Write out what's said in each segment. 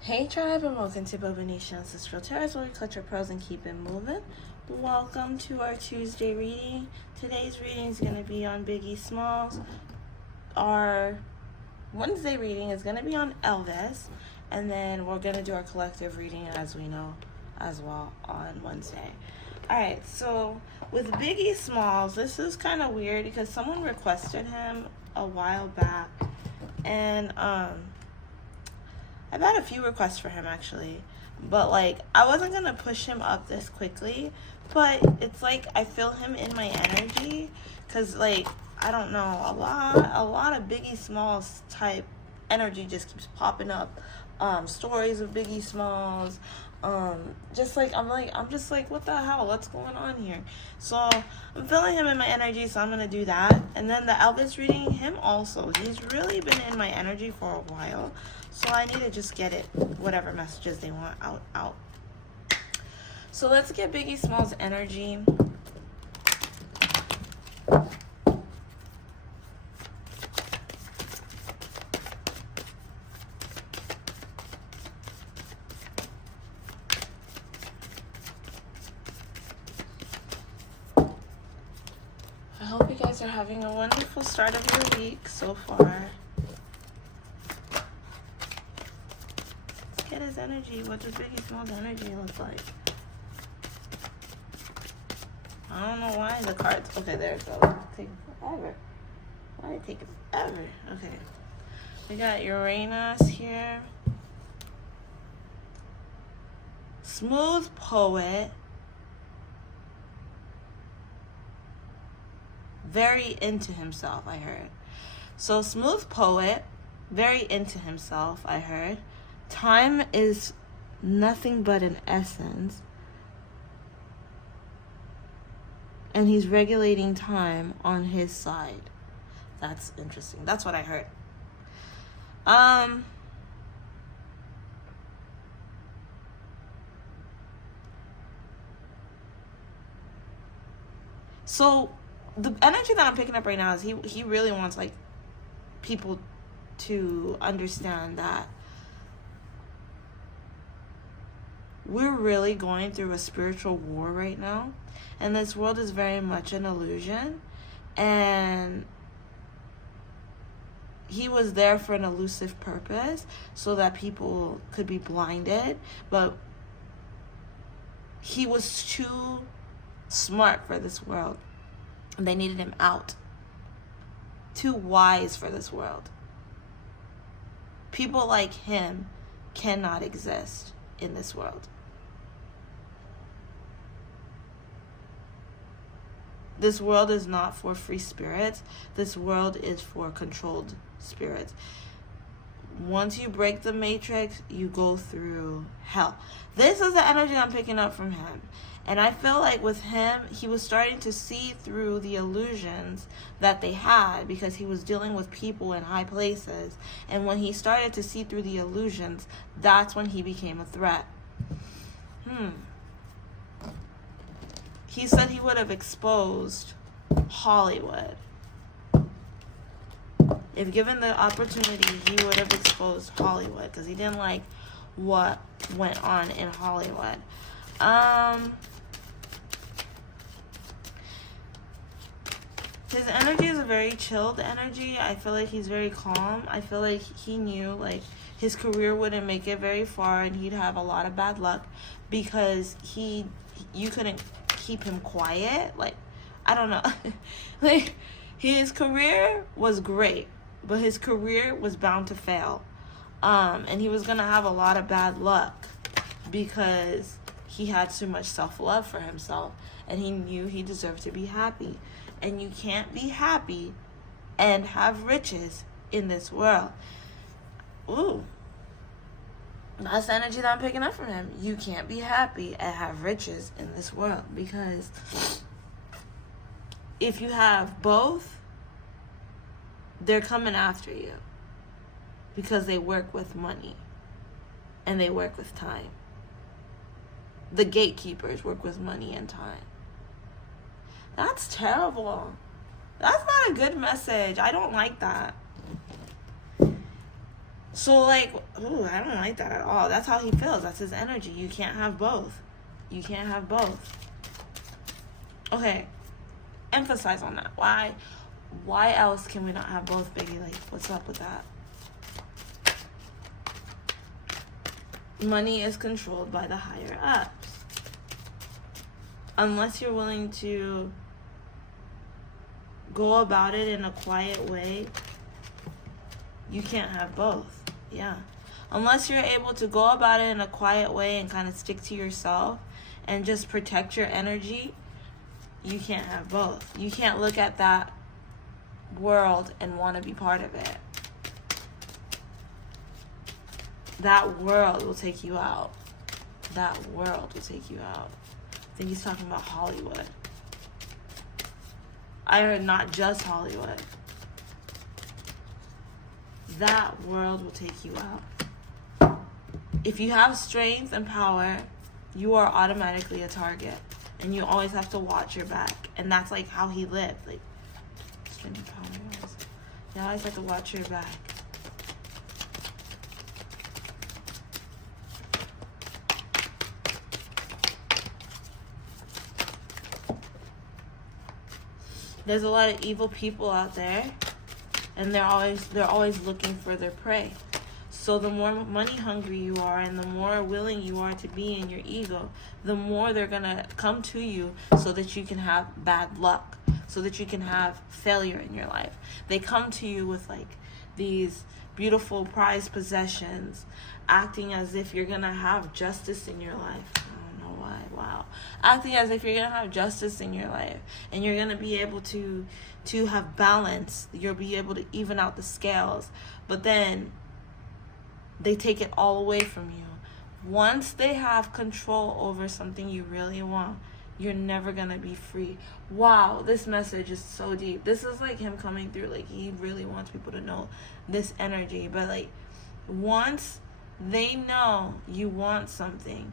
Hey tribe, and welcome to Bobo-Nesha Ancestral Terrace, where we collect your pros and keep it moving. Welcome to our Tuesday reading. Today's reading is going to be on Biggie Smalls. Our Wednesday reading is going to be on Elvis, and then we're going to do our collective reading, as we know, as well on Wednesday. Alright, so with Biggie Smalls, this is kind of weird because someone requested him a while back, and I've had a few requests for him actually, but like I wasn't gonna push him up this quickly, but it's like I feel him in my energy, cause like I don't know, a lot of Biggie Smalls type energy just keeps popping up. Stories of Biggie Smalls, just like I'm just like, what the hell, what's going on here? So I'm feeling him in my energy, so I'm gonna do that. And then the Elvis reading, him also, he's really been in my energy for a while, so I need to just get it, whatever messages they want out. So let's get Biggie Smalls energy. I hope you guys are having a wonderful start of your week so far. Let's get his energy. What does Biggie Smalls' energy look like? I don't know why the cards... Okay, there it goes. It's taking forever. Why did it take forever? Okay. We got Uranus here. Smooth poet. Very into himself, I heard. So smooth poet, very into himself, I heard. Time is nothing but an essence. And he's regulating time on his side. That's interesting. That's what I heard. So the energy that I'm picking up right now is he really wants like people to understand that we're really going through a spiritual war right now, and this world is very much an illusion, and he was there for an elusive purpose so that people could be blinded, but he was too smart for this world. They needed him out. Too wise for this world. People like him cannot exist in this world. This world is not for free spirits. This world is for controlled spirits. Once you break the matrix, you go through hell. This is the energy I'm picking up from him. And I feel like with him, he was starting to see through the illusions that they had because he was dealing with people in high places. And when he started to see through the illusions, that's when he became a threat. He said he would have exposed Hollywood. If given the opportunity, he would have exposed Hollywood because he didn't like what went on in Hollywood. His energy is a very chilled energy. I feel like he's very calm. I feel like he knew like his career wouldn't make it very far and he'd have a lot of bad luck because you couldn't keep him quiet. Like, I don't know. Like, his career was great, but his career was bound to fail. And he was going to have a lot of bad luck because he had too much self-love for himself and he knew he deserved to be happy. And you can't be happy and have riches in this world. Ooh. That's the energy that I'm picking up from him. You can't be happy and have riches in this world because if you have both, they're coming after you because they work with money and they work with time. The gatekeepers work with money and time. That's terrible. That's not a good message. I don't like that. So, like, ooh, I don't like that at all. That's how he feels. That's his energy. You can't have both. You can't have both. Okay. Emphasize on that. Why else can we not have both, Biggie? Like, what's up with that? Money is controlled by the higher ups. Unless you're willing to go about it in a quiet way, you can't have both. Yeah. Unless you're able to go about it in a quiet way and kind of stick to yourself and just protect your energy, you can't have both. You can't look at that world and want to be part of it. That world will take you out. That world will take you out. I think he's talking about Hollywood. I heard not just Hollywood. That world will take you out. If you have strength and power, you are automatically a target. And you always have to watch your back. And that's like how he lived. Like, strength and power. You always have to watch your back. There's a lot of evil people out there, and they're always looking for their prey. So the more money hungry you are and the more willing you are to be in your ego, the more they're going to come to you so that you can have bad luck, so that you can have failure in your life. They come to you with like these beautiful prized possessions, acting as if you're going to have justice in your life. Wow. Acting as if you're going to have justice in your life and you're going to be able to have balance. You'll be able to even out the scales. But then they take it all away from you. Once they have control over something you really want, you're never going to be free. Wow, this message is so deep. This is like him coming through. Like, he really wants people to know this energy. But like, once they know you want something,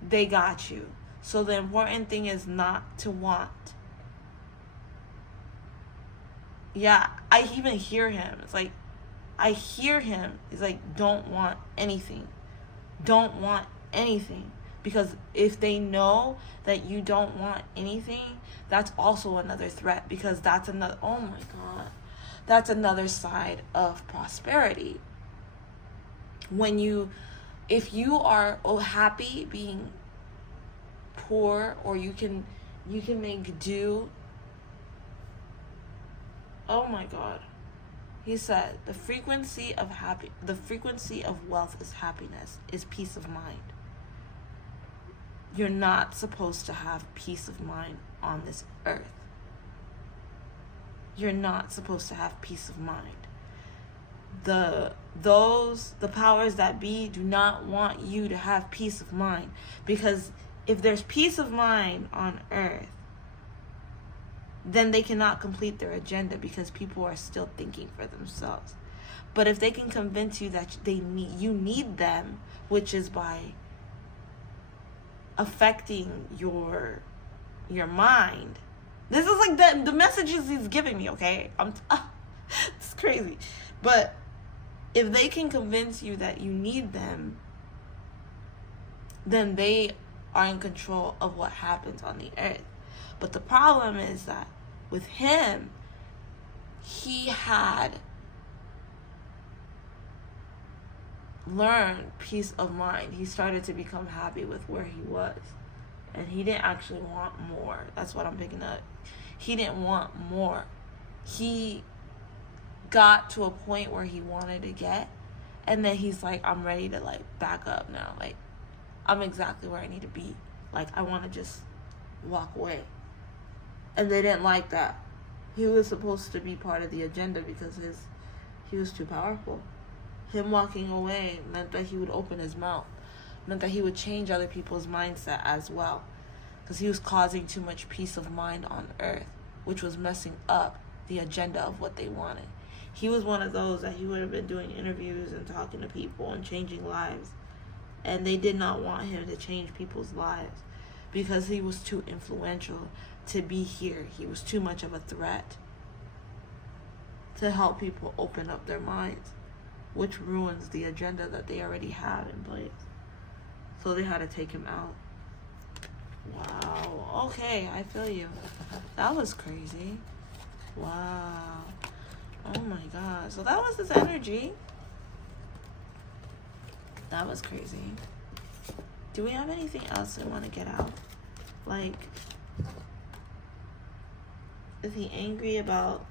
they got you. So the important thing is not to want. Yeah, I even hear him. It's like, I hear him. He's like, don't want anything. Don't want anything. Because if they know that you don't want anything, that's also another threat. Because that's another, oh my God, that's another side of prosperity. If you are happy being poor, or you can make do. Oh my God. He said the frequency of wealth is happiness, is peace of mind. You're not supposed to have peace of mind on this earth. You're not supposed to have peace of mind. The powers that be do not want you to have peace of mind, because if there's peace of mind on earth, then they cannot complete their agenda, because people are still thinking for themselves. But if they can convince you that you need them, which is by affecting your mind. This is like the messages he's giving me, okay? It's crazy. But if they can convince you that you need them, then they are in control of what happens on the earth. But the problem is that with him, he had learned peace of mind. He started to become happy with where he was. And he didn't actually want more. That's what I'm picking up. He didn't want more. He got to a point where he wanted to get, and then he's like, I'm ready to like back up now. Like, I'm exactly where I need to be. Like, I want to just walk away. And they didn't like that. He was supposed to be part of the agenda because he was too powerful. Him walking away meant that he would open his mouth. Meant that he would change other people's mindset as well. Because he was causing too much peace of mind on earth, which was messing up the agenda of what they wanted. He was one of those that he would have been doing interviews and talking to people and changing lives. And they did not want him to change people's lives because he was too influential to be here. He was too much of a threat to help people open up their minds. which ruins the agenda that they already had in place. So they had to take him out. Wow. Okay, I feel you. That was crazy. Wow. Oh my god. So that was his energy. That was crazy. Do we have anything else we want to get out? Like, is he angry about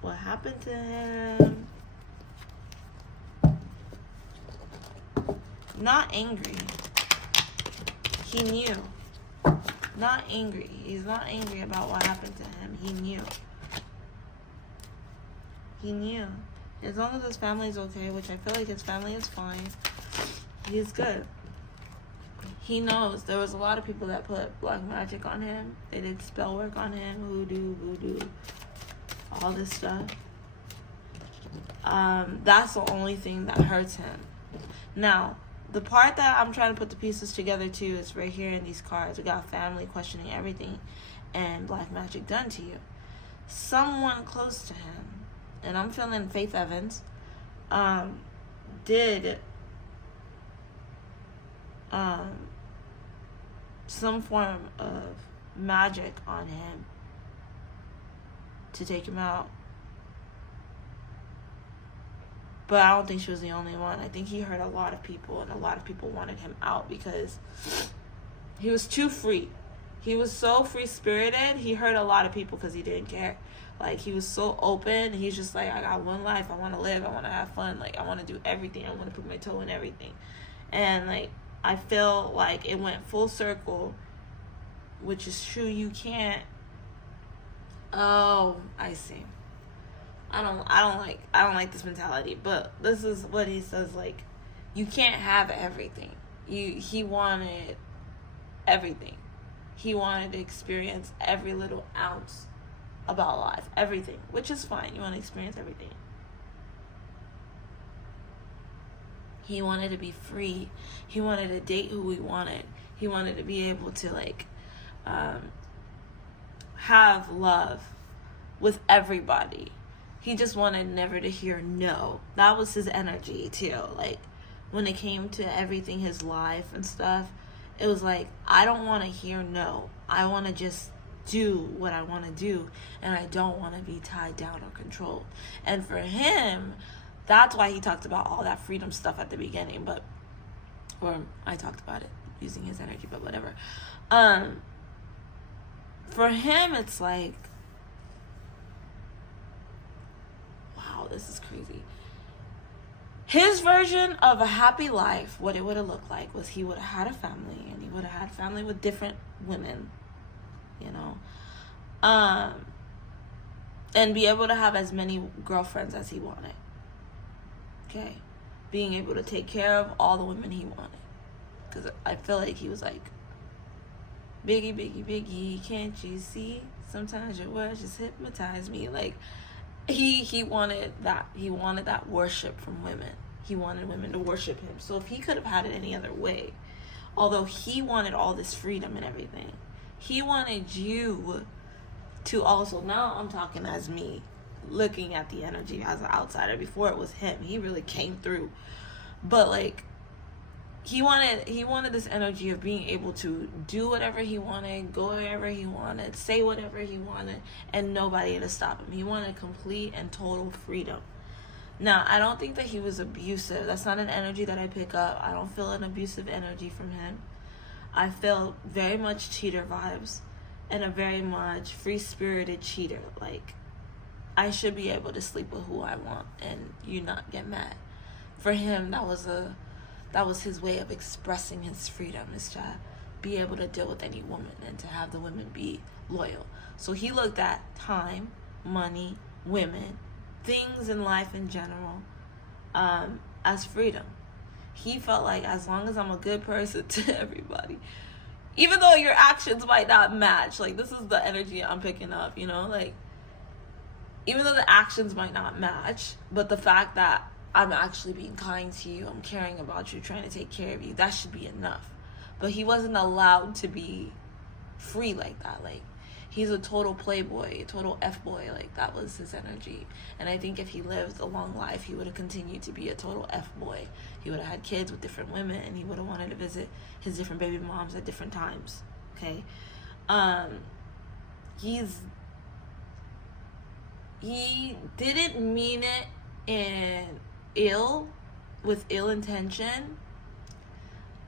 what happened to him? Not angry. He knew. Not angry. He's not angry about what happened to him. He knew. He knew. As long as his family is okay, which I feel like his family is fine, he's good. He knows there was a lot of people that put black magic on him. They did spell work on him, voodoo, all this stuff. That's the only thing that hurts him. Now, the part that I'm trying to put the pieces together too is right here in these cards. We got family questioning everything and black magic done to you. Someone close to him, and I'm feeling Faith Evans, did some form of magic on him to take him out. But I don't think she was the only one. I think he hurt a lot of people, and a lot of people wanted him out because he was too free. He was so free-spirited, he hurt a lot of people because he didn't care. Like, he was so open. He's just like, I got one life. I want to live. I want to have fun. Like, I want to do everything. I want to put my toe in everything. And, like, I feel like it went full circle, which is true. You can't. Oh, I see. I don't like this mentality, but this is what he says, like, you can't have everything. He wanted everything. He wanted to experience every little ounce about life, everything, which is fine. You want to experience everything. He wanted to be free. He wanted to date who he wanted. He wanted to be able to, like, have love with everybody. He just wanted never to hear no. That was his energy too. Like, when it came to everything, his life and stuff, it was like, I don't want to hear no. I want to just do what I want to do, and I don't want to be tied down or controlled. And for him, that's why he talked about all that freedom stuff at the beginning, or I talked about it using his energy, but whatever. For him, it's like, wow, this is crazy. His version of a happy life, what it would have looked like, was he would have had a family, and he would have had family with different women, you know, and be able to have as many girlfriends as he wanted. Okay, being able to take care of all the women he wanted, because I feel like he was like, Biggie, Biggie, Biggie, can't you see? Sometimes your words just hypnotize me. Like, he wanted that. He wanted that worship from women. He wanted women to worship him. So if he could have had it any other way, although he wanted all this freedom and everything, he wanted you to also, now I'm talking as me, looking at the energy as an outsider. Before it was him. He really came through. But, like, he wanted this energy of being able to do whatever he wanted, go wherever he wanted, say whatever he wanted, and nobody to stop him. He wanted complete and total freedom. Now, I don't think that he was abusive. That's not an energy that I pick up. I don't feel an abusive energy from him. I feel very much cheater vibes, and a very much free-spirited cheater. Like, I should be able to sleep with who I want and you not get mad. For him, that was his way of expressing his freedom, is to be able to deal with any woman and to have the women be loyal. So he looked at time, money, women, things in life in general, as freedom. He felt like, as long as I'm a good person to everybody, even though your actions might not match, like, this is the energy I'm picking up, you know, like, even though the actions might not match, but the fact that I'm actually being kind to you, I'm caring about you, trying to take care of you, that should be enough. But he wasn't allowed to be free like that. Like, He's a total playboy, a total F-boy. Like, that was his energy. And I think if he lived a long life, he would have continued to be a total F-boy. He would have had kids with different women, and he would have wanted to visit his different baby moms at different times. Okay? He didn't mean it with ill intention,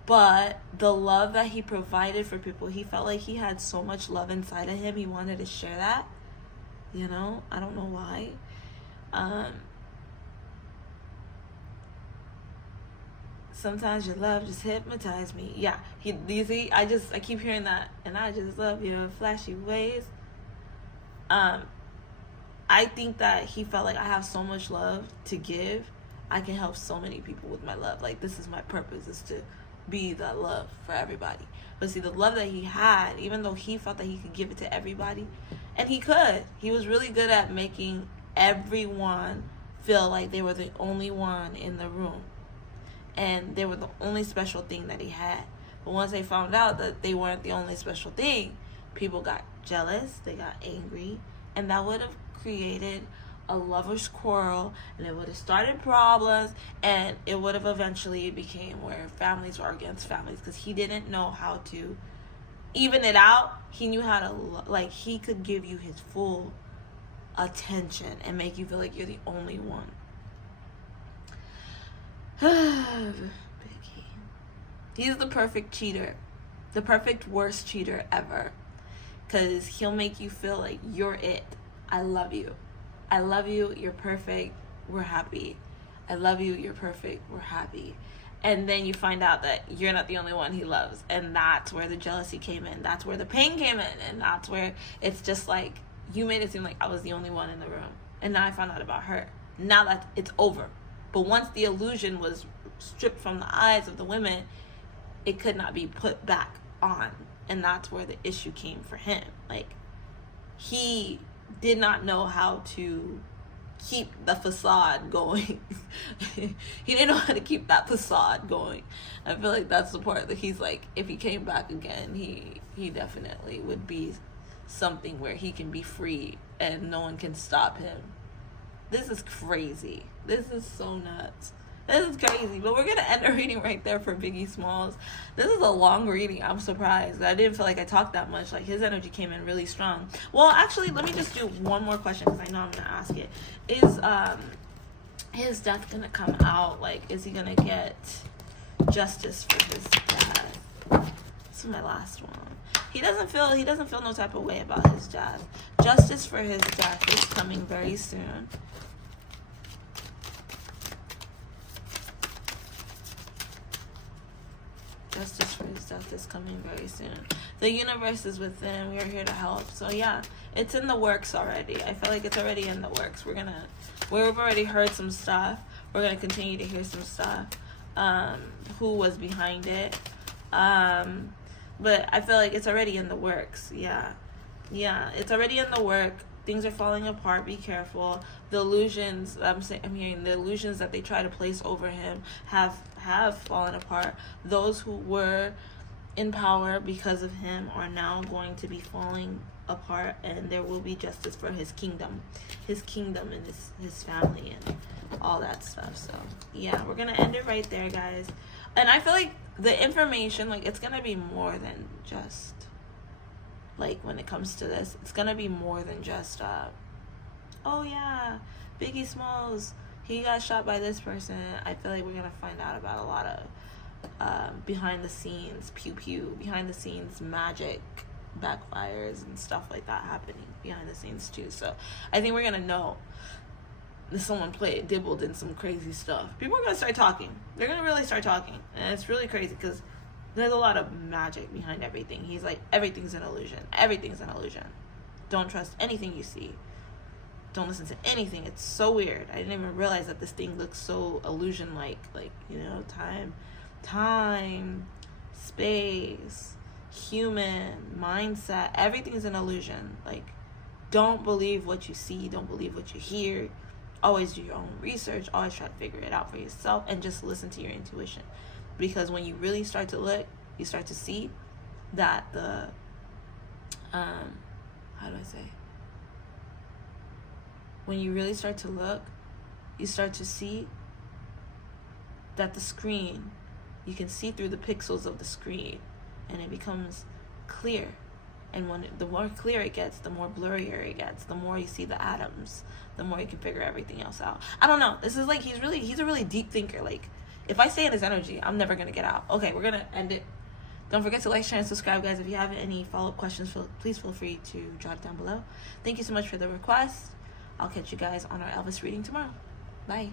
but the love that he provided for people, he felt like he had so much love inside of him. He wanted to share that. You know, I don't know why. Sometimes your love just hypnotized me. Yeah, you see, I keep hearing that, and I just love your flashy ways. I think that he felt like, I have so much love to give. I can help so many people with my love. Like, this is my purpose, is to be that love for everybody. But see, the love that he had, even though he felt that he could give it to everybody, and he was really good at making everyone feel like they were the only one in the room, and they were the only special thing that he had. But once they found out that they weren't the only special thing, people got jealous, they got angry, and that would have created a lover's quarrel, and it would have started problems, and it would have eventually became where families were against families, because he didn't know how to even it out. He knew how to, he could give you his full attention and make you feel like you're the only one. Biggie. He's the perfect cheater, the perfect worst cheater ever, because he'll make you feel like you're it. I love you. I love you. You're perfect. We're happy. I love you. You're perfect. We're happy. And then you find out that you're not the only one he loves. And that's where the jealousy came in. That's where the pain came in. And that's where it's just like, you made it seem like I was the only one in the room. And now I found out about her. Now that it's over. But once the illusion was stripped from the eyes of the women, it could not be put back on. And that's where the issue came for him. Like, he did not know how to keep the facade going. He didn't know how to keep that facade going. I feel like that's the part that he's like, if he came back again, he definitely would be something where he can be free and no one can stop him. This is crazy. This is so nuts. This is crazy. But we're going to end our reading right there for Biggie Smalls. This is a long reading. I'm surprised. I didn't feel like I talked that much. Like, his energy came in really strong. Well, actually, let me just do one more question, because I know I'm going to ask it. Is his death going to come out? Like, is he going to get justice for his death? This is my last one. He doesn't feel no type of way about his death. Justice for his death is coming very soon. Justice for his death is coming very soon. The universe is with him. We are here to help. So yeah, it's in the works already. I feel like it's already in the works. We've already heard some stuff. We're gonna continue to hear some stuff. Who was behind it? But I feel like it's already in the works. Yeah, it's already in the work. Things are falling apart. Be careful. The illusions I'm hearing, the illusions that they try to place over him have fallen apart. Those who were in power because of him are now going to be falling apart, and there will be justice for his kingdom and his family and all that stuff. So yeah, we're gonna end it right there, guys. And I feel like the information, like, it's gonna be more than just, like, when it comes to this, it's gonna be more than just oh yeah, Biggie Smalls, he got shot by this person. I feel like we're gonna find out about a lot of behind the scenes behind the scenes magic backfires and stuff like that happening behind the scenes too. So I think we're gonna know that someone dibbled in some crazy stuff. People are gonna start talking. They're gonna really start talking, and it's really crazy because there's a lot of magic behind everything. He's like, everything's an illusion. Everything's an illusion. Don't trust anything you see. Don't listen to anything. It's so weird. I didn't even realize that this thing looks so illusion-like. Like, you know, time, space, human, mindset. Everything's an illusion. Like, don't believe what you see. Don't believe what you hear. Always do your own research. Always try to figure it out for yourself, and just listen to your intuition. Because when you really start to look, you start to see that how do I say? When you really start to look, you start to see that the screen, you can see through the pixels of the screen, and it becomes clear. And the more clear it gets, the more blurrier it gets, the more you see the atoms, the more you can figure everything else out. I don't know. This is like, he's a really deep thinker. Like, if I stay in his energy, I'm never going to get out. Okay, we're going to end it. Don't forget to like, share, and subscribe, guys. If you have any follow-up questions, please feel free to drop down below. Thank you so much for the request. I'll catch you guys on our Elvis reading tomorrow. Bye.